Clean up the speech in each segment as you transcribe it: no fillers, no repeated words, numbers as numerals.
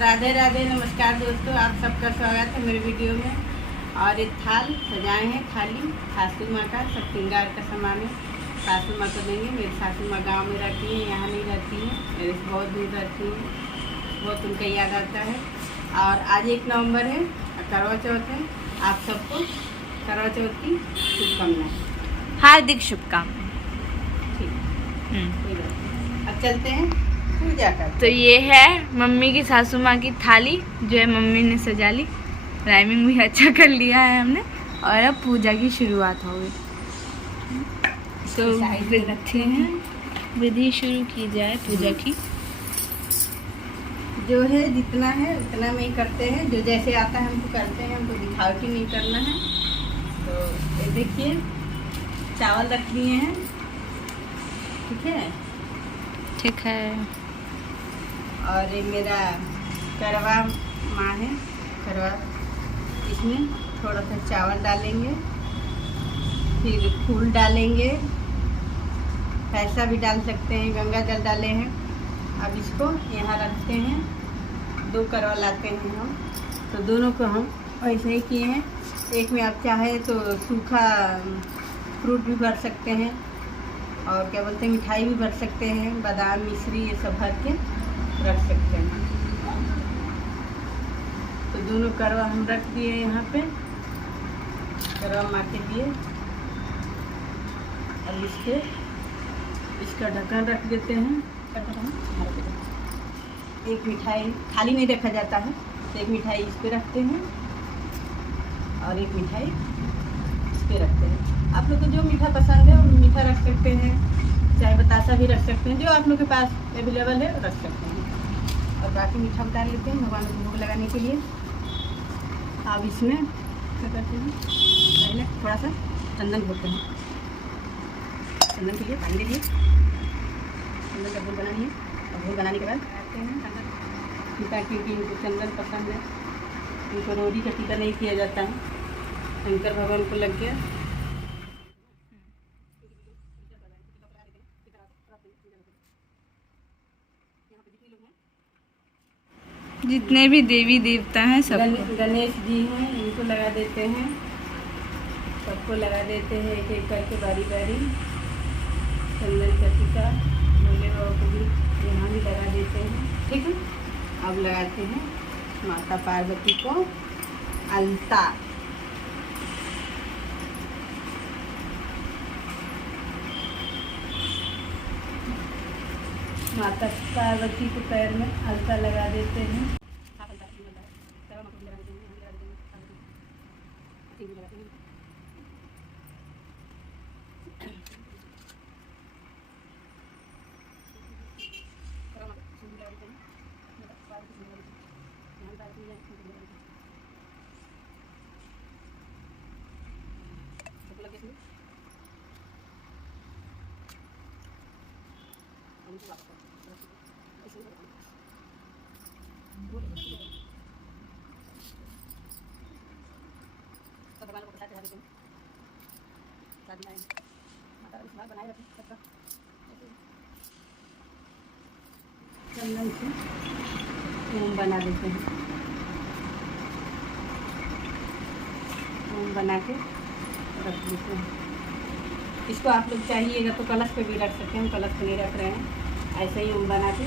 राधे राधे, नमस्कार दोस्तों, आप सबका स्वागत है मेरे वीडियो में। और एक थाल सजाए हैं थाली सासू माँ का, सब श्रृंगार का सामान है। सासू माँ को देंगे। मेरी सासू माँ गांव में रहती हैं, यहाँ नहीं रहती हैं, मेरे से बहुत दूर रहती हैं, बहुत उनका याद आता है। और आज 1 नवंबर है, करवा चौथ है। आप सबको करवा चौथ की शुभकामनाएं, हार्दिक शुभकामनाएं। ठीक। अब चलते हैं पूजा कर। तो ये है मम्मी की सासू माँ की थाली, जो है मम्मी ने सजा ली। राइमिंग भी अच्छा कर लिया है हमने। और अब पूजा की शुरुआत हो गई। तो रखे हैं, विधि शुरू की जाए पूजा की। जो है जितना है उतना में ही करते हैं, जो जैसे आता है हमको करते हैं, हमको दिखावटी नहीं करना है। तो ये देखिए, चावल रख दिए हैं, ठीक है। ठीक है। और ये मेरा करवा माँ है, करवा, इसमें थोड़ा सा चावल डालेंगे, फिर फूल डालेंगे, पैसा भी डाल सकते हैं, गंगा जल डाले हैं। अब इसको यहाँ रखते हैं, 2 करवा लाते हैं हम, तो दोनों को हम ऐसे ही किए हैं। एक में आप चाहे तो सूखा फ्रूट भी भर सकते हैं, और क्या बोलते हैं, मिठाई भी भर सकते हैं, बादाम मिश्री ये सब भर के रख सकते हैं। तो दोनों करवा हम रख दिए यहाँ पे, करवा माँ के लिए। अब इसका ढक्कन रख देते हैं। एक मिठाई खाली नहीं रखा जाता है, तो एक मिठाई इस पे रखते हैं और एक मिठाई इस पे रखते हैं। आप लोग को जो मीठा पसंद है वो मीठा रख सकते हैं, चाहे बतासा भी रख सकते हैं, जो आप लोग के पास अवेलेबल है रख सकते हैं। और बाकी मीठा उतार लेते हैं भगवान को भोग लगाने के लिए। अब इसमें क्या करते हैं, पहले थोड़ा सा चंदन घोलते हैं। चंदन के लिए पानी दे दिए, चंदन का घोल बनानी है। और घोल बनाने के बाद करते हैं टीका, क्योंकि इनको चंदन पसंद है। इनको रोटी का टीका नहीं किया जाता है, शंकर भगवान को लग गया। जितने भी देवी देवता हैं सब गणेश जी हैं, इनको लगा देते हैं, सबको लगा देते हैं एक एक करके बारी बारी। चंदन का टीका भोले बाबा को भी यहाँ भी लगा देते हैं, ठीक है। अब लगाते हैं माता पार्वती को अलता। माता पार्वती के पैर में अलता लगा देते हैं। चंदन से ओम बना देते हैं, ओम बना के रख देते हैं। इसको आप लोग चाहिएगा तो कलश पे भी रख सकते हैं, हम कलश पे नहीं रख रहे हैं, ऐसे ही ओम बना के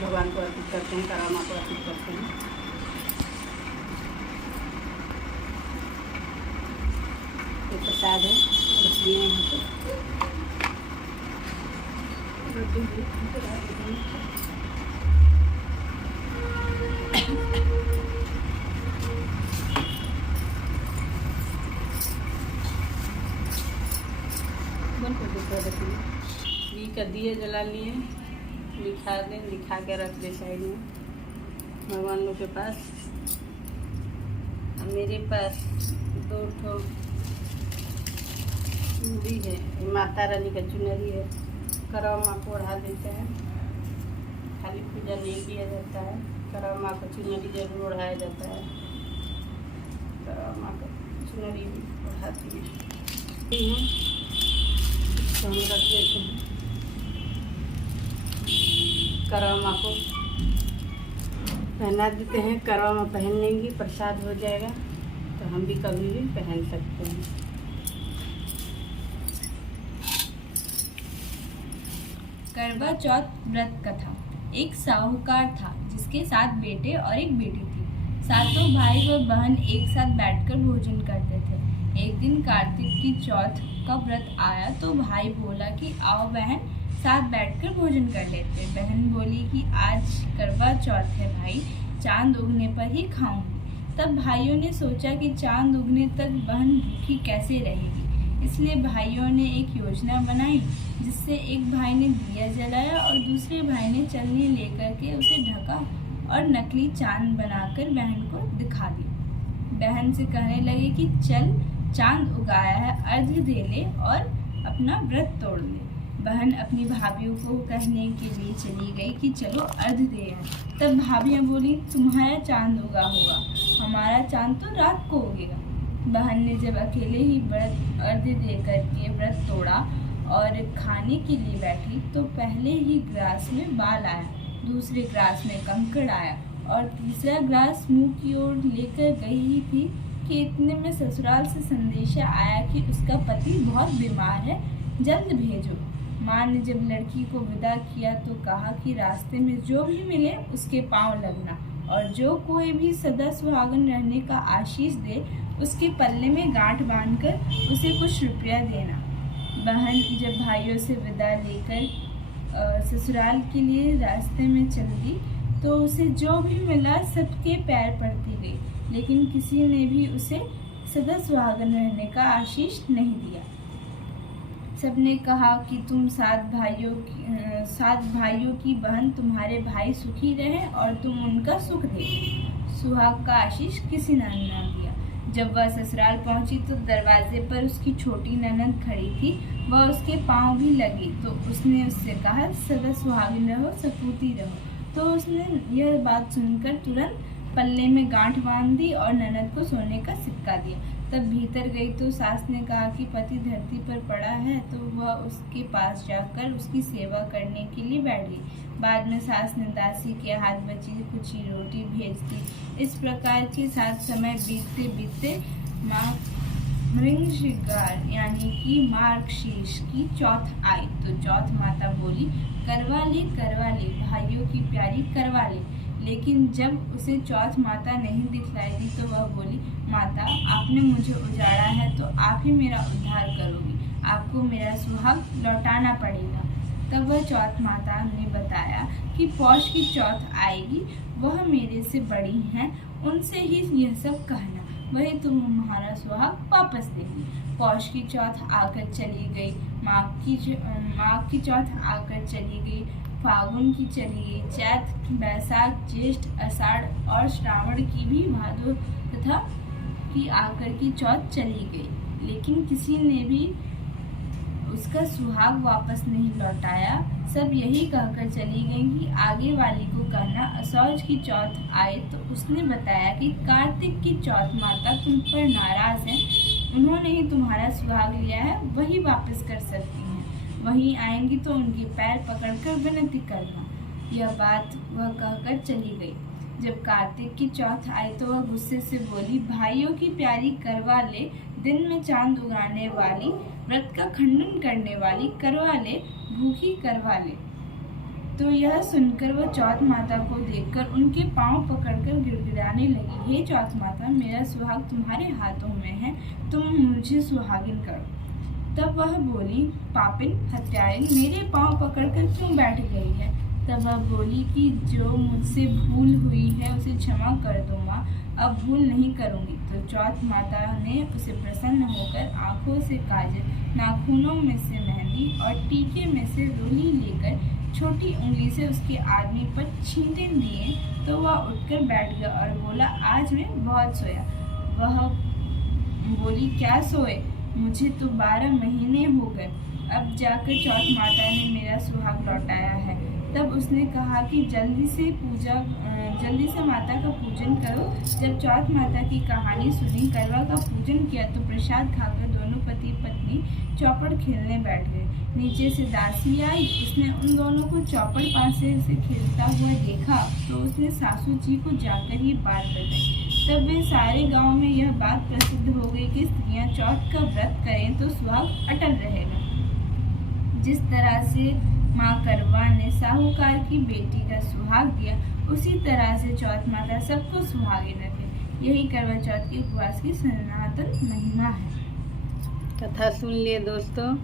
भगवान को अर्पित करते हैं, करवा माँ को अर्पित करते हैं। ये प्रसाद है, रखिए यहाँ पे। घी का दिए जला लिए, लिखा दें, लिखा के रख दे साइड में भगवान लोग के पास। मेरे पास 2 ठो चुनरी है, माता रानी का चुनरी है, करवा माँ को ओढ़ा देते हैं। खाली पूजा नहीं किया जाता है, करवा माँ को चुनरी जरूर ओढ़ाया जाता है। करवा माँ को चुनरी भी ओढ़ाती है, तो हम रख देते हैं। करवा माँ को पहना देते हैं, करवा में पहन लेंगी, प्रसाद हो जाएगा तो हम भी कभी भी पहन सकते हैं। करवा चौथ व्रत कथा। एक साहूकार था जिसके 7 बेटे और एक बेटी थी। सातों भाई व बहन एक साथ बैठकर भोजन करते थे। एक दिन कार्तिक की चौथ का व्रत आया तो भाई बोला कि आओ बहन साथ बैठकर भोजन कर लेते। बहन बोली कि आज करवा चौथ है भाई, चांद उगने पर ही खाऊंगी। तब भाइयों ने सोचा कि चांद उगने तक बहन भूखी कैसे रहेगी, इसलिए भाइयों ने एक योजना बनाई जिससे एक भाई ने दिया जलाया और दूसरे भाई ने चलनी लेकर के उसे ढका और नकली चांद बनाकर बहन को दिखा दिया। बहन से कहने लगे कि चल चांद उगाया है, अर्घ्य दे ले और अपना व्रत तोड़ ले। बहन अपनी भाभीयों को कहने के लिए चली गई कि चलो अर्घ्य दे आए। तब भाभियाँ बोली तुम्हारा चांद उगा होगा, हमारा चांद तो रात को उगेगा। बहन ने जब अकेले ही व्रत अर्घ्य दे करके व्रत तोड़ा और खाने के लिए बैठी तो पहले ही ग्लास में बाल आया, दूसरे ग्लास में कंकड़ आया और तीसरा ग्लास मुंह की ओर लेकर गई ही थी कि इतने में ससुराल से संदेशा आया कि उसका पति बहुत बीमार है, जल्द भेजो। माँ ने जब लड़की को विदा किया तो कहा कि रास्ते में जो भी मिले उसके पांव लगना और जो कोई भी सदा सुहागन रहने का आशीष दे उसके पल्ले में गांठ बांधकर उसे कुछ रुपया देना। बहन जब भाइयों से विदा लेकर ससुराल के लिए रास्ते में चल दी तो उसे जो भी मिला सबके पैर पड़ती गई, लेकिन किसी ने भी उसे सदा सुहागन रहने का आशीष नहीं दिया। सबने कहा कि तुम 7 भाइयों की बहन तुम्हारे भाई सुखी रहे और तुम उनका सुख दे। सुहाग का आशीष किसी ने न दिया। जब वह ससुराल पहुंची तो दरवाजे पर उसकी छोटी ननद खड़ी थी, वह उसके पांव भी लगी तो उसने उससे कहा सदा सुहागिन रहो, सपूती रहो। तो उसने यह बात सुनकर तुरंत पल्ले में गांठ बांध दी और ननद को सोने का सिक्का दिया। तब भीतर गई तो सास ने कहा कि पति धरती पर पड़ा है तो वह उसके पास जाकर उसकी सेवा करने के लिए बैठ गई। बाद में सास ने दासी के हाथ बची कुछ रोटी भेज दी। इस प्रकार के साथ समय बीतते बीतते मृगशिकार यानी कि मार्गशीर्ष की चौथ आई तो चौथ माता बोली करवा ले भाइयों की प्यारी करवा ले। लेकिन जब उसे चौथ माता नहीं दिखलाई दी तो वह बोली माता आपने मुझे उजाड़ा है तो आप ही मेरा उद्धार करोगी, आपको मेरा सुहाग लौटाना पड़ेगा। तब वह चौथ माता ने बताया कि पौष की चौथ आएगी, वह मेरे से बड़ी हैं, उनसे ही यह सब कहना, वही तुम्हारा सुहाग वापस देगी। पौष की चौथ आकर चली गई, माघ की चौथ आकर चली गई, फागुन की चली गई, चैत, बैसाख, ज्येष्ठ, आषाढ़ और श्रावण की भी भादो तथा की आकर की चौथ चली गई, लेकिन किसी ने भी उसका सुहाग वापस नहीं लौटाया। सब यही कहकर चली गई कि आगे वाली को कहना असौज की चौथ आए तो उसने बताया कि कार्तिक की चौथ माता तुम पर नाराज हैं, उन्होंने ही तुम्हारा सुहाग लिया है, वही वापस कर सकती हैं, वहीं आएंगी तो उनके पैर पकड़कर विनती करना। यह बात वह कहकर चली गई। जब कार्तिक की चौथ आई तो वह गुस्से से बोली भाइयों की प्यारी करवा ले, दिन में चांद उगाने वाली, व्रत का खंडन करने वाली करवा ले, भूखी करवा ले। तो यह सुनकर वह चौथ माता को देखकर उनके पांव पकड़कर गिड़गिड़ाने लगी, हे चौथ माता मेरा सुहाग तुम्हारे हाथों में है, तुम मुझे सुहागिन करो। तब वह बोली पापिन हत्यारिन मेरे पांव पकड़कर क्यों बैठ गई है। तब वह बोली कि जो मुझसे भूल हुई है उसे क्षमा कर दो माँ, अब भूल नहीं करूँगी। तो चौथ माता ने उसे प्रसन्न होकर आँखों से काजल, नाखूनों में से मेहंदी और टीके में से रोली लेकर छोटी उंगली से उसके आदमी पर छींटे दिए तो वह उठकर बैठ गया और बोला आज मैं बहुत सोया। वह बोली क्या सोए, मुझे तो 12 महीने हो गए, अब जाकर चौथ माता ने मेरा सुहाग लौटाया है। तब उसने कहा कि जल्दी से माता का पूजन करो। जब चौथ माता की कहानी सुनी, करवा का पूजन किया तो प्रसाद खाकर दोनों पति पत्नी भी चौपड़ खेलने बैठ गए। नीचे से दासी आई, उसने उन दोनों को चौपड़ पासे से खेलता हुआ देखा तो उसने सासू जी को जाकर ये बात बताई। तब वे सारे गांव में यह बात प्रसिद्ध हो गई कि स्त्रियां चौथ का व्रत करें तो सुहाग अटल रहेगा। जिस तरह से माँ करवा ने साहूकार की बेटी का सुहाग दिया, उसी तरह से चौथ माता सबको सुहागिन रखे। यही करवा चौथ के उपवास की सनातन महिमा है। कथा सुन लिए दोस्तों।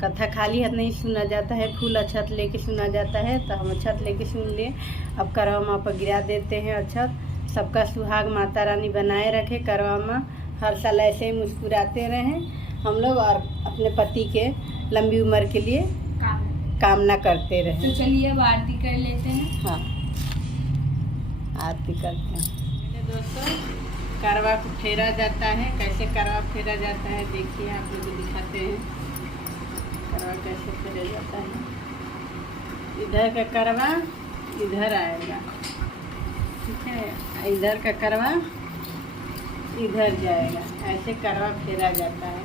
कथा खाली हाथ नहीं सुना जाता है, फूल अक्षत लेके सुना जाता है। तो हम अक्षत लेके सुन लिए। अब करवा माँ पर गिरा देते हैं अक्षत। सबका सुहाग माता रानी बनाए रखे। करवा माँ हर साल ऐसे ही मुस्कुराते रहें हम लोग, और अपने पति के लंबी उम्र के लिए कामना करते रहें। तो चलिए अब आरती कर लेते हैं। हाँ, आरती करते हैं। दोस्तों, करवा को फेरा जाता है। कैसे करवा फेरा जाता है देखिए, आप लोग को दिखाते हैं करवा कैसे फेरा जाता है। इधर का करवा इधर आएगा, ठीक है, इधर का करवा इधर जाएगा। ऐसे करवा फेरा जाता है।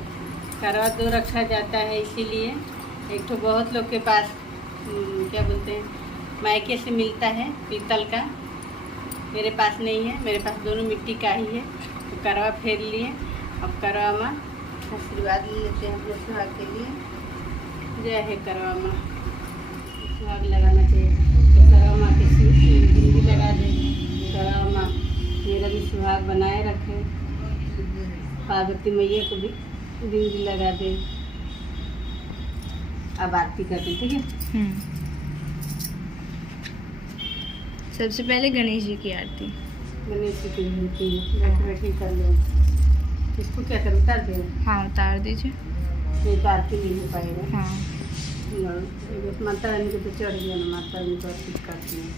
करवा दो रखा जाता है, इसीलिए एक तो बहुत लोग के पास क्या बोलते हैं, मायके से मिलता है पीतल का। मेरे पास नहीं है, मेरे पास दोनों मिट्टी का ही है। तो करवा फेर लिए। अब करवा माँ आशीर्वाद ले लेते हैं अपने सुहाग के लिए। जय है करवा माँ। सुहाग लगाना चाहिए तो करवा माँ के बिंदी लगा दे। करवा माँ मेरा भी सुहाग बनाए रखे। पार्वती मैया को भी बिंदी लगा दे। अब आरती करते, ठीक है। सबसे पहले गणेश जी की आरती। गणेश जी की आरती बैठी कर लो। इसको क्या करूँ, उतार दे? हाँ, उतार दीजिए। ये तो आरती नहीं हो पाएगा। हाँ, माता रानी को तो चढ़ गया ना, माता रानी को अर्पित करती हैं।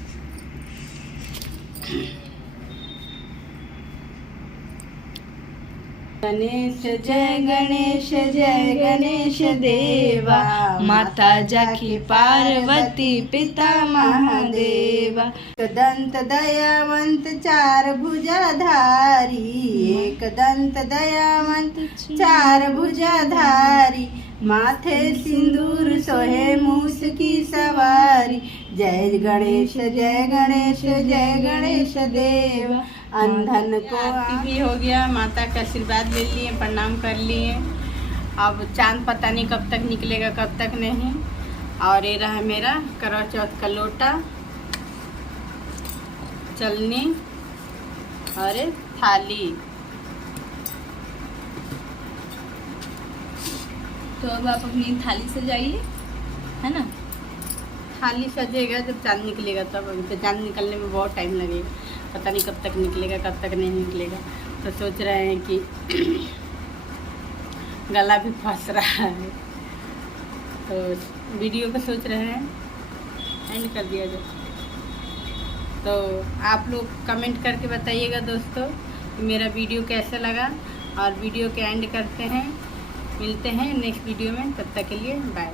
गणेश जय गणेश देवा, माता जाकी पार्वती पिता महादेवा। दंत दयावंत चार भुजाधारी, एक दंत दयावंत चार भुजाधारी, माथे सिंदूर सोहे मूस की सवारी। जय गणेश जय गणेश जय गणेश देवा। अंधन को आरती भी हो गया। माता का आशीर्वाद ले लिए, प्रणाम कर लिए। अब चांद पता नहीं कब तक निकलेगा कब तक नहीं। और ये रहा मेरा करवा चौथ का लोटा, चलनी और थाली। तो अब आप अपनी थाली सजाइए, है ना। थाली सजेगा जब चांद निकलेगा तब। अभी तो चांद निकलने में बहुत टाइम लगेगा, पता नहीं कब तक निकलेगा कब तक नहीं निकलेगा। तो सोच रहे हैं कि गला भी फंस रहा है, तो वीडियो को सोच रहे हैं एंड कर दिया जाए। तो आप लोग कमेंट करके बताइएगा दोस्तों कि मेरा वीडियो कैसा लगा। और वीडियो के एंड करते हैं, मिलते हैं नेक्स्ट वीडियो में। तब तक के लिए बाय।